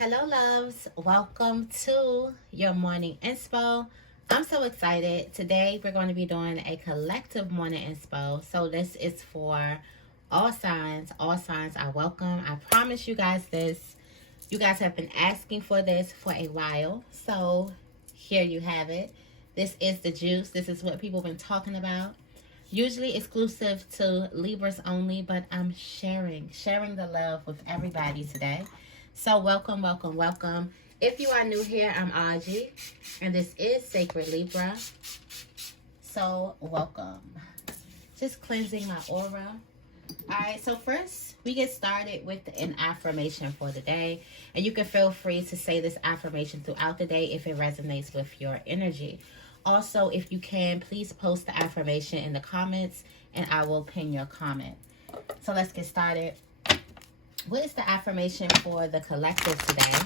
Hello, loves. Welcome to your morning inspo. I'm so excited. Today, we're going to be doing a collective morning inspo. So, this is for all signs. All signs are welcome. I promise you guys this. You guys have been asking for this for a while. So, here you have it. This is the juice. This is what people have been talking about. Usually exclusive to Libras only, but I'm sharing the love with everybody today. So welcome, welcome, welcome. If you are new here, I'm Auji, and this is Sacred Libra. So welcome. Just cleansing my aura. Alright, so first we get started with an affirmation for the day. And you can feel free to say this affirmation throughout the day if it resonates with your energy. Also, if you can, please post the affirmation in the comments and I will pin your comment. So let's get started. What is the affirmation for the collective today?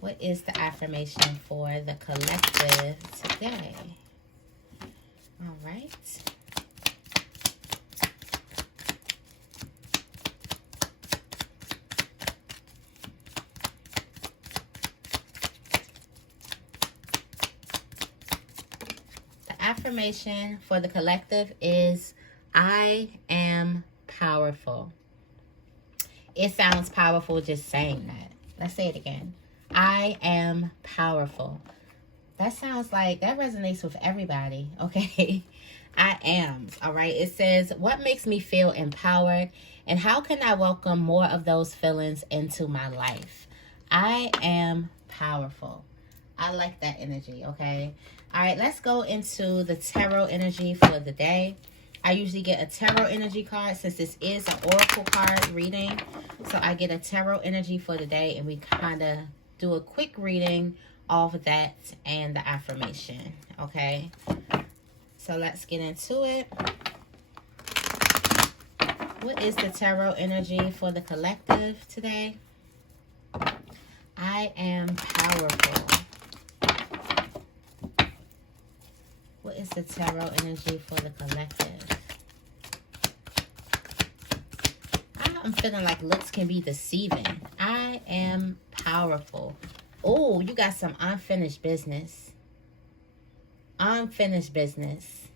What is the affirmation for the collective today? All right. Affirmation for the collective is I am powerful. It sounds powerful just saying that. Let's say it again. I am powerful. That sounds like that resonates with everybody. Okay. I am. All right. It says, what makes me feel empowered and how can I welcome more of those feelings into my life? I am powerful. I like that energy. Okay. All right, let's go into the tarot energy for the day. I usually get a tarot energy card since this is an oracle card reading. So I get a tarot energy for the day and we kind of do a quick reading of that and the affirmation. Okay, so let's get into it. What is the tarot energy for the collective today? I am powerful. What is the tarot energy for the collective? I'm feeling like looks can be deceiving. I am powerful. Oh, you got some unfinished business. Unfinished business.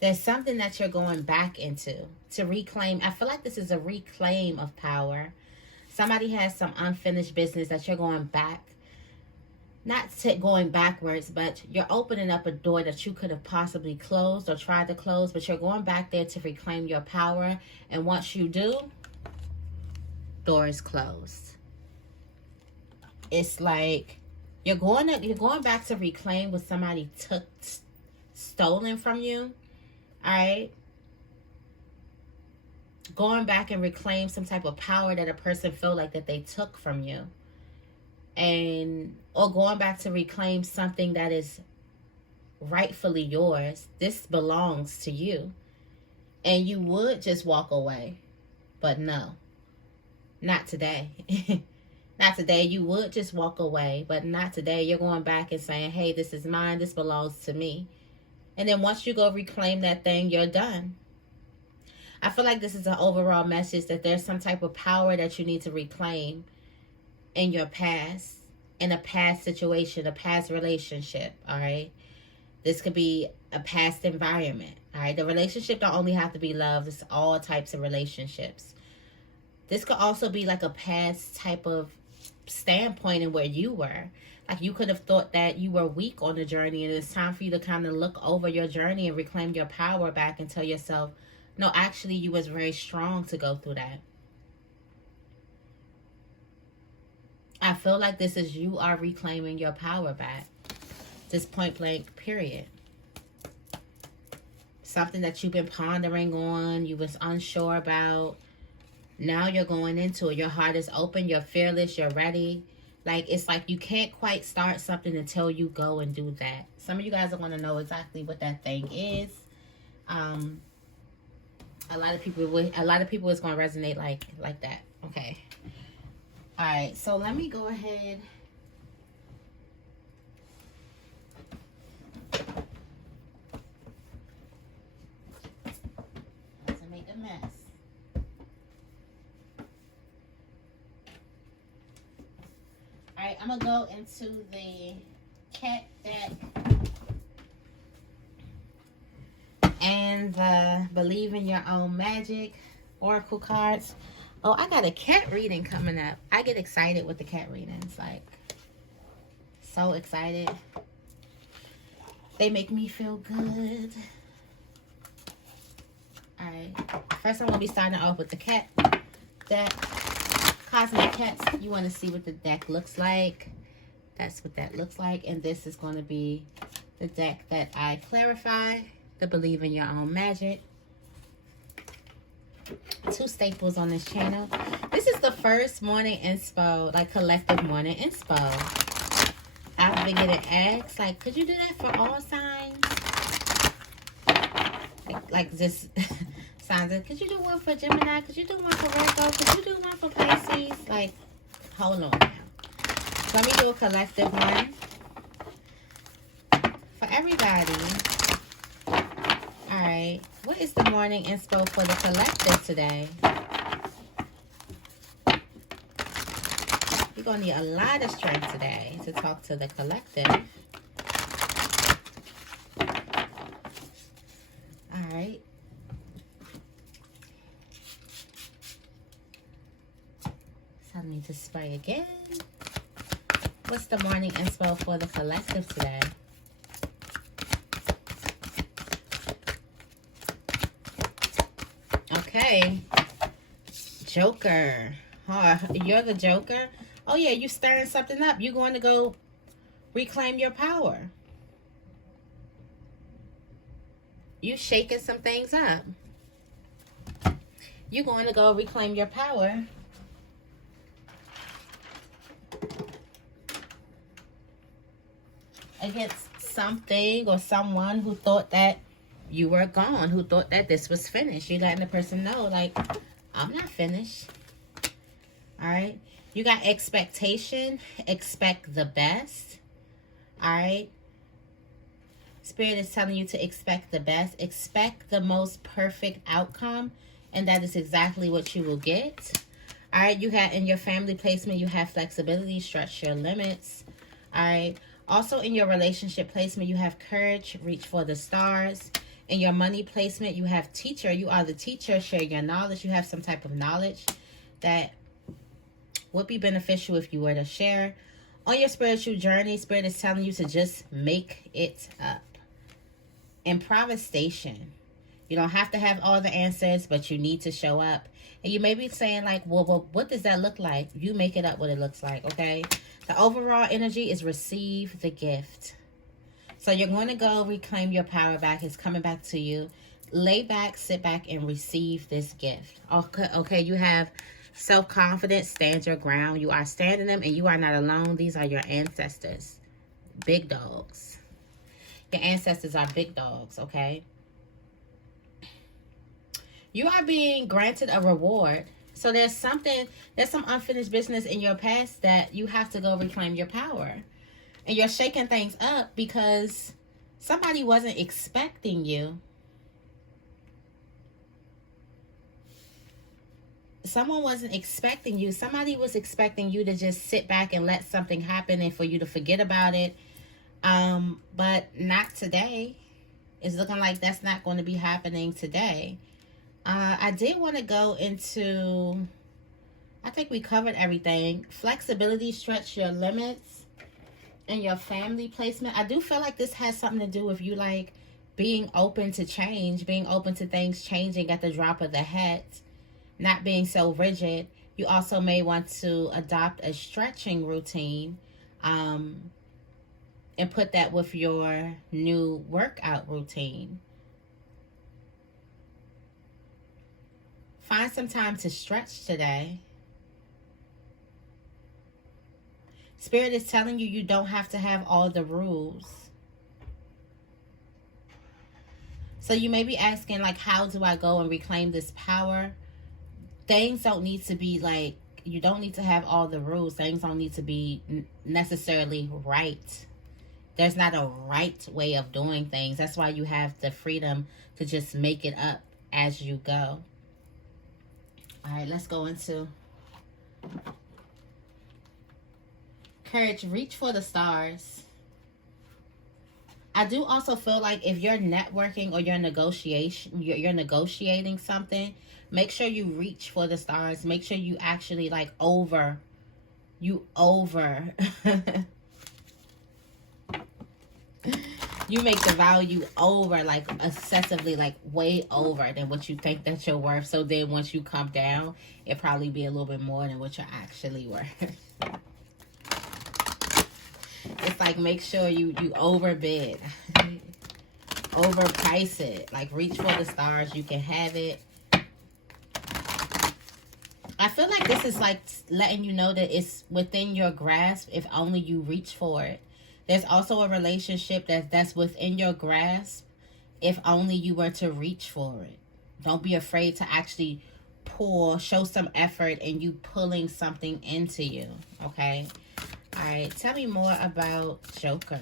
There's something that you're going back into to reclaim. I feel like this is a reclaim of power. Somebody has some unfinished business that you're going back. Not going backwards, but you're opening up a door that you could have possibly closed or tried to close, but you're going back there to reclaim your power. And once you do, door is closed. It's like you're going back to reclaim what somebody stolen from you. All right. Going back and reclaim some type of power that a person felt like that they took from you. Or going back to reclaim something that is rightfully yours. This belongs to you. And you would just walk away. But no. Not today. Not today. You would just walk away. But not today. You're going back and saying, hey, this is mine. This belongs to me. And then once you go reclaim that thing, you're done. I feel like this is an overall message that there's some type of power that you need to reclaim in your past, in a past situation, a past relationship, all right? This could be a past environment, all right? The relationship don't only have to be love. It's all types of relationships. This could also be like a past type of standpoint in where you were. Like you could have thought that you were weak on the journey and it's time for you to kind of look over your journey and reclaim your power back and tell yourself, no, actually you was very strong to go through that. I feel like this is you are reclaiming your power back. Just point blank, period. Something that you've been pondering on, you was unsure about. Now you're going into it. Your heart is open, you're fearless, you're ready. Like, it's like you can't quite start something until you go and do that. Some of you guys are going to know exactly what that thing is. A lot of people is going to resonate like that. Okay. All right, so let me go ahead. Alright, I'm going to go into the cat deck and the Believe in Your Own Magic oracle cards. Oh, I got a cat reading coming up. I get excited with the cat readings. Like, so excited. They make me feel good. Alright, first I'm going to be starting off with the cat deck. Cosmic Cats, you want to see what the deck looks like. That's what that looks like. And this is going to be the deck that I clarify. The Believe in Your Own Magic. Two staples on this channel. This is the first morning inspo, like collective morning inspo. I've been getting asked, like, could you do that for all signs? Like just signs. Could you do one for Gemini? Could you do one for Virgo? Could you do one for Pisces? Like, hold on now. Let me do a collective one for everybody. Alright. What is the morning inspo for the collective today? You're going to need a lot of strength today to talk to the collective. Alright. So I need to spray again. What's the morning inspo for the collective today? Okay. Joker. Huh, you're the Joker? Oh, yeah, you stirring something up. You're going to go reclaim your power. You shaking some things up. You're going to go reclaim your power. Against something or someone who thought that you were gone, who thought that this was finished. You're letting the person know, like, I'm not finished. All right. You got expectation. Expect the best. All right. Spirit is telling you to expect the best. Expect the most perfect outcome. And that is exactly what you will get. All right. You got in your family placement, you have flexibility, stretch your limits. All right. Also in your relationship placement, you have courage, reach for the stars. In your money placement, you have teacher. You are the teacher. Share your knowledge. You have some type of knowledge that would be beneficial if you were to share. On your spiritual journey, Spirit is telling you to just make it up. Improvisation. You don't have to have all the answers, but you need to show up. And you may be saying, like, well, what does that look like? You make it up what it looks like, okay? The overall energy is receive the gift. So you're going to go reclaim your power back. It's coming back to you. Lay back, sit back, and receive this gift. Okay, you have self-confidence. Stand your ground. You are standing them, and you are not alone. These are your ancestors. Big dogs. Your ancestors are big dogs, okay? You are being granted a reward. So there's some unfinished business in your past that you have to go reclaim your power. And you're shaking things up because somebody wasn't expecting you. Someone wasn't expecting you. Somebody was expecting you to just sit back and let something happen and for you to forget about it. But not today. It's looking like that's not going to be happening today. I did want to go into, I think we covered everything. Flexibility, stretch your limits, and your family placement. I do feel like this has something to do with you, like, being open to change, being open to things changing at the drop of the hat, not being so rigid. You also may want to adopt a stretching routine, and put that with your new workout routine. Find some time to stretch today. Spirit is telling you you don't have to have all the rules. So you may be asking, like, how do I go and reclaim this power? Things don't need to be like, you don't need to have all the rules. Things don't need to be necessarily right. There's not a right way of doing things. That's why you have the freedom to just make it up as you go. All right, let's go into courage, reach for the stars. I do also feel like if you're networking or you're negotiating something, make sure you reach for the stars. Make sure you actually like you make the value over, like excessively, like way over than what you think that you're worth. So then once you come down, it probably be a little bit more than what you're actually worth. It's like make sure you overbid, overprice it. Like reach for the stars. You can have it. I feel like this is like letting you know that it's within your grasp if only you reach for it. There's also a relationship that's within your grasp if only you were to reach for it. Don't be afraid to actually show some effort in you pulling something into you, okay? All right, tell me more about Joker.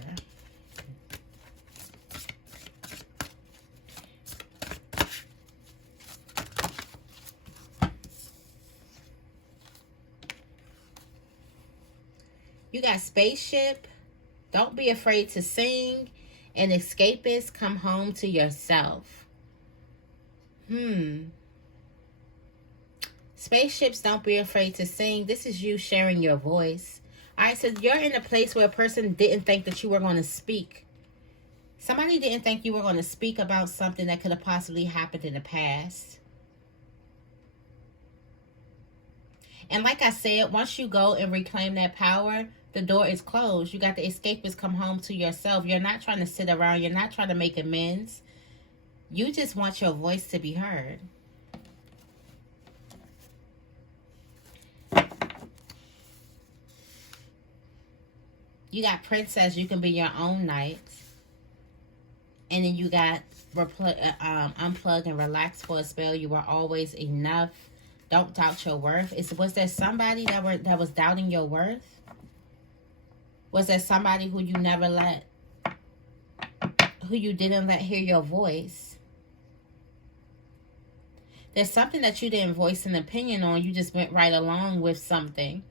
You got spaceship. Don't be afraid to sing. And escapist, come home to yourself. Spaceships, don't be afraid to sing. This is you sharing your voice. All right, so you're in a place where a person didn't think that you were going to speak. Somebody didn't think you were going to speak about something that could have possibly happened in the past. And like I said, once you go and reclaim that power, the door is closed. You got the escapist, come home to yourself. You're not trying to sit around. You're not trying to make amends. You just want your voice to be heard. You got princess. You can be your own knight. And then you got unplug and relax for a spell. You were always enough. Don't doubt your worth. Was there somebody that was doubting your worth? Was there somebody who you didn't let hear your voice? There's something that you didn't voice an opinion on. You just went right along with something.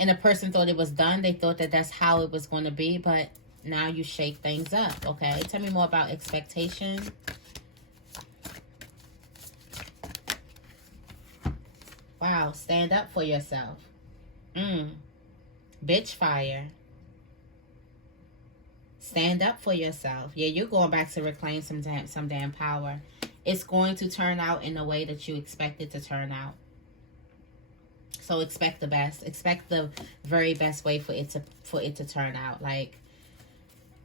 And the person thought it was done. They thought that that's how it was going to be. But now you shake things up, okay? Tell me more about expectation. Wow, stand up for yourself. Bitch fire. Stand up for yourself. Yeah, you're going back to reclaim some damn power. It's going to turn out in the way that you expect it to turn out. So expect the best. Expect the very best way for it to turn out. Like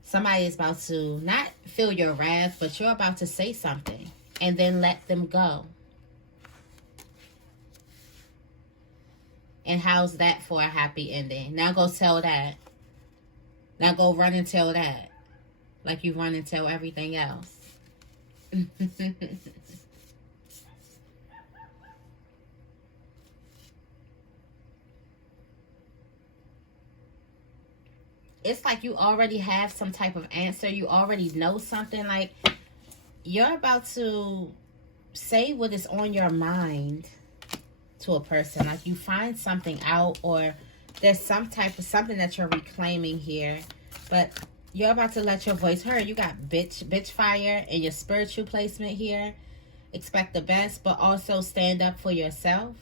somebody is about to not feel your wrath, but you're about to say something and then let them go. And how's that for a happy ending? Now go tell that. Now go run and tell that. Like you run and tell everything else. It's like you already have some type of answer. You already know something. Like you're about to say what is on your mind to a person. Like you find something out, or there's some type of something that you're reclaiming here, but you're about to let your voice heard. You got bitch fire in your spiritual placement here. Expect the best, but also stand up for yourself.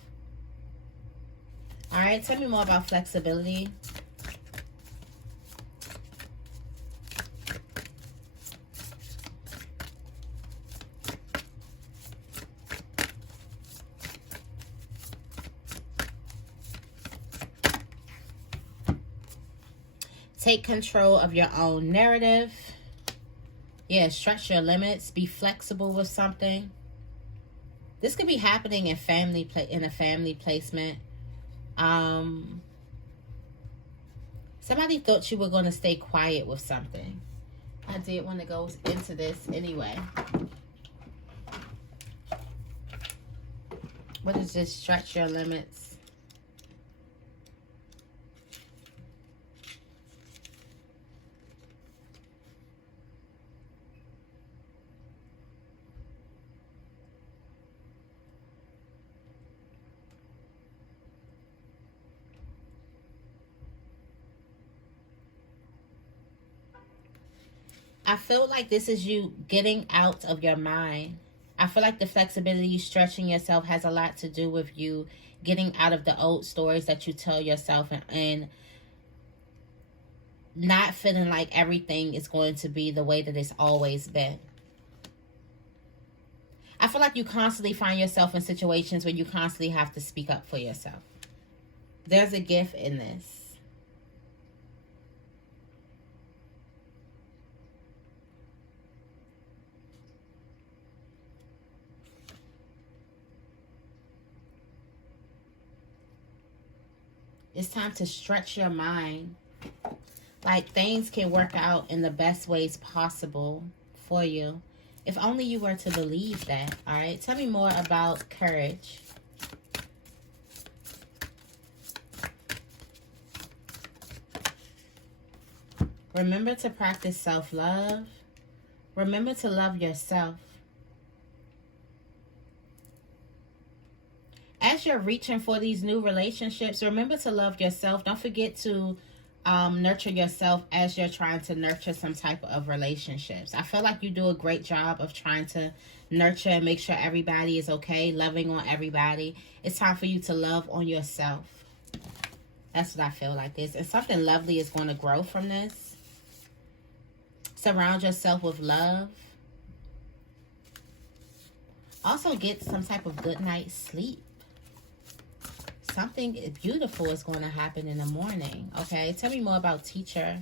All right, tell me more about flexibility. Take control of your own narrative. Yeah, stretch your limits. Be flexible with something. This could be happening in a family placement. Somebody thought you were going to stay quiet with something. I did want to go into this anyway. What is this? Stretch your limits. I feel like this is you getting out of your mind. I feel like the flexibility, stretching yourself has a lot to do with you getting out of the old stories that you tell yourself, and not feeling like everything is going to be the way that it's always been. I feel like you constantly find yourself in situations where you constantly have to speak up for yourself. There's a gift in this. It's time to stretch your mind. Like, things can work out in the best ways possible for you. If only you were to believe that, all right? Tell me more about courage. Remember to practice self-love. Remember to love yourself. As you're reaching for these new relationships, remember to love yourself. Don't forget to nurture yourself as you're trying to nurture some type of relationships. I feel like you do a great job of trying to nurture and make sure everybody is okay, loving on everybody. It's time for you to love on yourself. That's what I feel like this. And something lovely is going to grow from this. Surround yourself with love. Also get some type of good night's sleep. Something beautiful is going to happen in the morning. Okay, tell me more about teacher.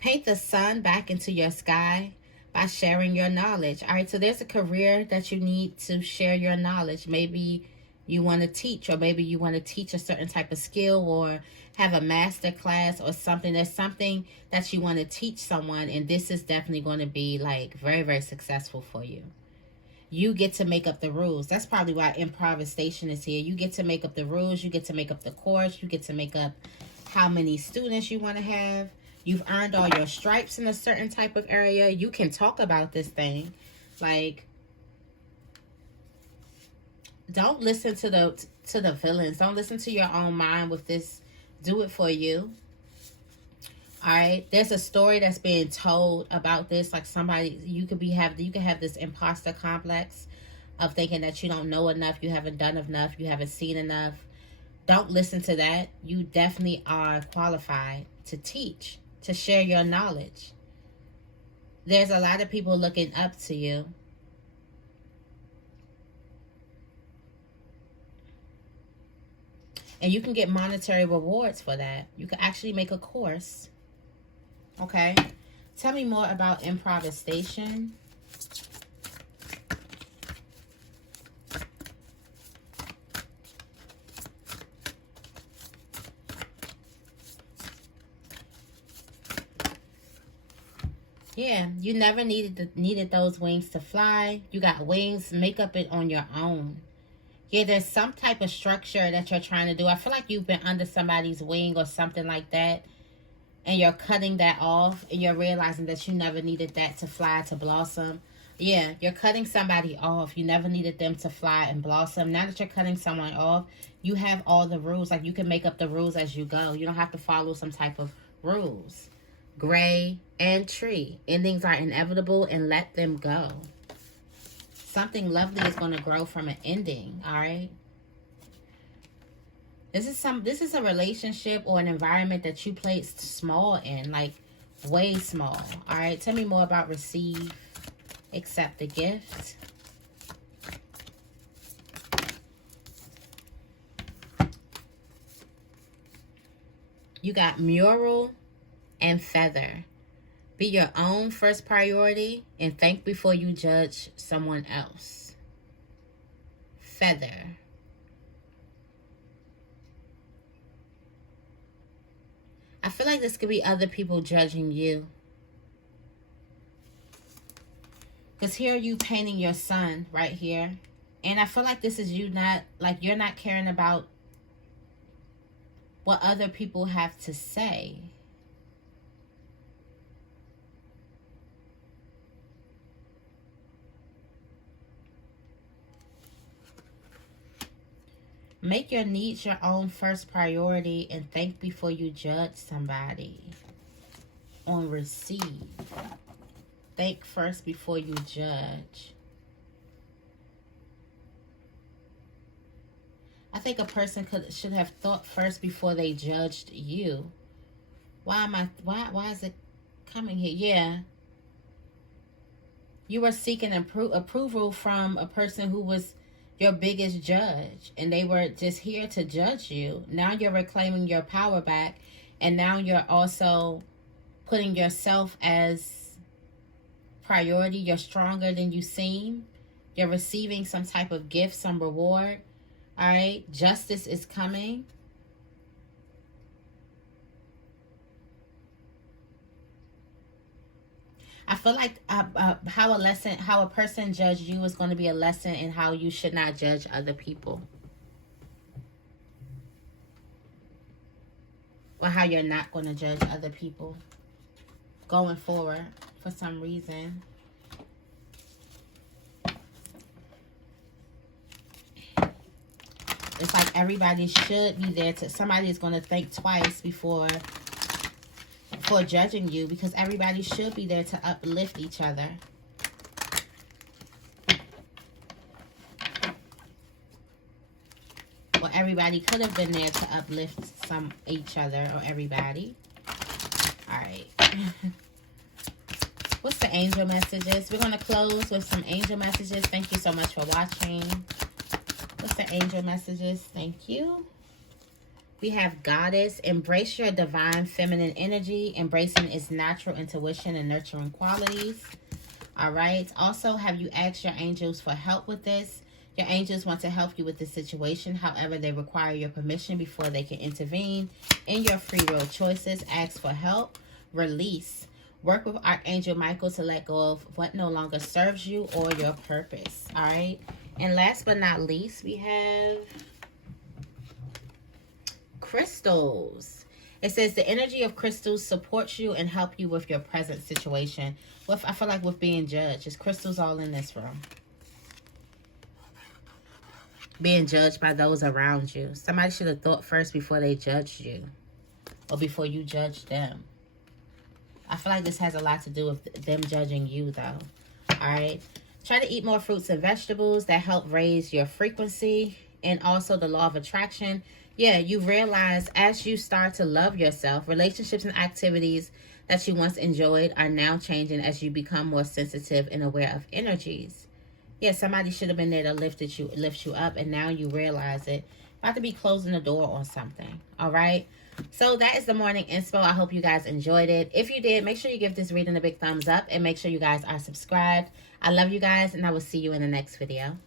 Paint the sun back into your sky by sharing your knowledge. All right, so there's a career that you need to share your knowledge. Maybe you want to teach, or maybe you want to teach a certain type of skill, or have a master class or something. There's something that you want to teach someone, and this is definitely going to be like very, very successful for you. You get to make up the rules. That's probably why improvisation is here. You get to make up the rules. You get to make up the course. You get to make up how many students you want to have. You've earned all your stripes in a certain type of area. You can talk about this thing. Like, don't listen to the villains. Don't listen to your own mind with this. Do it for you. All right, there's a story that's being told about this. Like, somebody, you could have this imposter complex of thinking that you don't know enough, you haven't done enough, you haven't seen enough. Don't listen to that. You definitely are qualified to teach, to share your knowledge. There's a lot of people looking up to you. And you can get monetary rewards for that. You can actually make a course. Okay, tell me more about improvisation. Yeah, you never needed those wings to fly. You got wings. Make up it on your own. Yeah, there's some type of structure that you're trying to do. I feel like you've been under somebody's wing or something like that, and you're cutting that off, and you're realizing that you never needed that to fly, to blossom. Yeah, you're cutting somebody off. You never needed them to fly and blossom. Now that you're cutting someone off, you have all the rules. Like, you can make up the rules as you go. You don't have to follow some type of rules. Gray and tree. Endings are inevitable, and let them go. Something lovely is going to grow from an ending, all right? This is a relationship or an environment that you placed small in, like way small. All right, tell me more about receive, accept the gift. You got mural and feather. Be your own first priority and think before you judge someone else. Feather. I feel like this could be other people judging you. Because here you painting your sun right here. And I feel like this is you not, like, you're not caring about what other people have to say. Make your needs your own first priority and think before you judge somebody. On receive. Think first before you judge. I think a person should have thought first before they judged you. Why is it coming here? Yeah. You were seeking approval from a person who was your biggest judge, and they were just here to judge you. Now you're reclaiming your power back, and now you're also putting yourself as priority. You're stronger than you seem. You're receiving some type of gift, some reward. All right, justice is coming. I feel like how a person judged you is going to be a lesson in how you should not judge other people. Or how you're not going to judge other people going forward for some reason. It's like everybody should be there to, somebody is going to think twice before judging you, because everybody should be there to uplift each other. Well, everybody could have been there to uplift each other, or everybody. All right. What's the angel messages? We're going to close with some angel messages. Thank you so much for watching. What's the angel messages? Thank you. We have Goddess. Embrace your divine feminine energy. Embracing its natural intuition and nurturing qualities. All right. Also, have you asked your angels for help with this? Your angels want to help you with this situation. However, they require your permission before they can intervene in your free will choices. Ask for help. Release. Work with Archangel Michael to let go of what no longer serves you or your purpose. All right. And last but not least, we have crystals. It says the energy of crystals supports you and help you with your present situation. I feel like with being judged, it's crystals all in this room. Being judged by those around you. Somebody should have thought first before they judged you, or before you judged them. I feel like this has a lot to do with them judging you, though. All right. Try to eat more fruits and vegetables that help raise your frequency. And also the law of attraction. Yeah, you realize as you start to love yourself, relationships and activities that you once enjoyed are now changing as you become more sensitive and aware of energies. Yeah, somebody should have been there to lift you up, and now you realize it. About to be closing the door on something. All right. So that is the morning inspo. I hope you guys enjoyed it. If you did, make sure you give this reading a big thumbs up, and make sure you guys are subscribed. I love you guys, and I will see you in the next video.